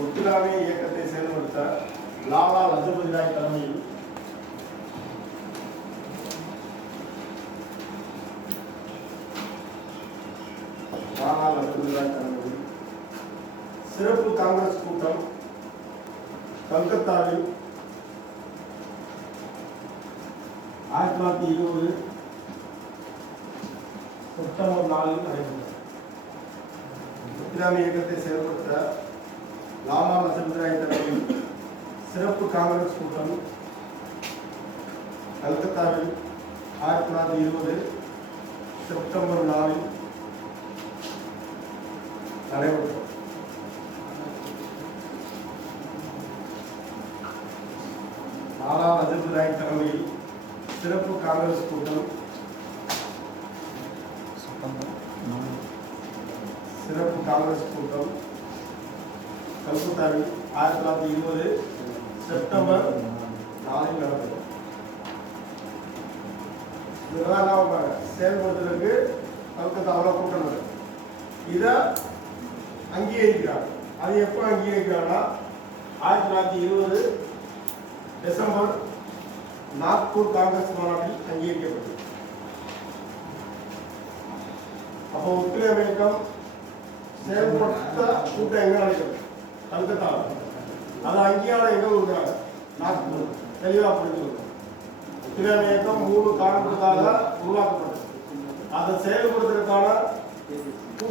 ஒத்துழையாமை இயக்கத்தை செயல்படுத்த லாலா லஜபதி ராய் தலைமையில் சிறப்பு காங்கிரஸ் கூட்டம் கல்கத்தாவில் 1920 செப்டம்பர் 4 நடைபெற்றது. ஒத்துழையாமை இயக்கத்தை செயல்படுத்த லாலா லஜபதி ராய் தலைமையில் சிறப்பு காங்கிரஸ் கூட்டம் கல்கத்தாவில் 1920 செப்டம்பர் 4 நடைபெற்றது. லாலா லஜபதி ராய் தலைமையில் சிறப்பு காங்கிரஸ் கூட்டம் கல்கத்தாவில் 1920 செப்டம்பர் 4 நடந்தது. செயல்படுத்துறதுக்கு கல்கத்தாவில் கூட்டம் நடக்கும். இதை அங்கீகரிக்கிறாங்க. அது எப்போ அங்கீகரிக்கிறாங்கன்னா 1920 டிசம்பர் நாக்பூர் காங்கிரஸ் மாநாட்டில் அங்கீகரிக்கப்பட்டது. அப்போ ஒத்துழையாமை இயக்கம் செயல்படுத்த கூட்டம் எங்க நடக்கிறது? கல்கத்தாவில். அது அங்கீகாரம் எங்க கொடுக்குறாங்க? நாக்பூர். தெளிவா புரிஞ்சுக்கணும். ஒத்துழையாமை இயக்கம் 3 காரணங்களுக்காக உருவாக்கப்பட்டது. அதை செயல்படுத்துறதுக்கான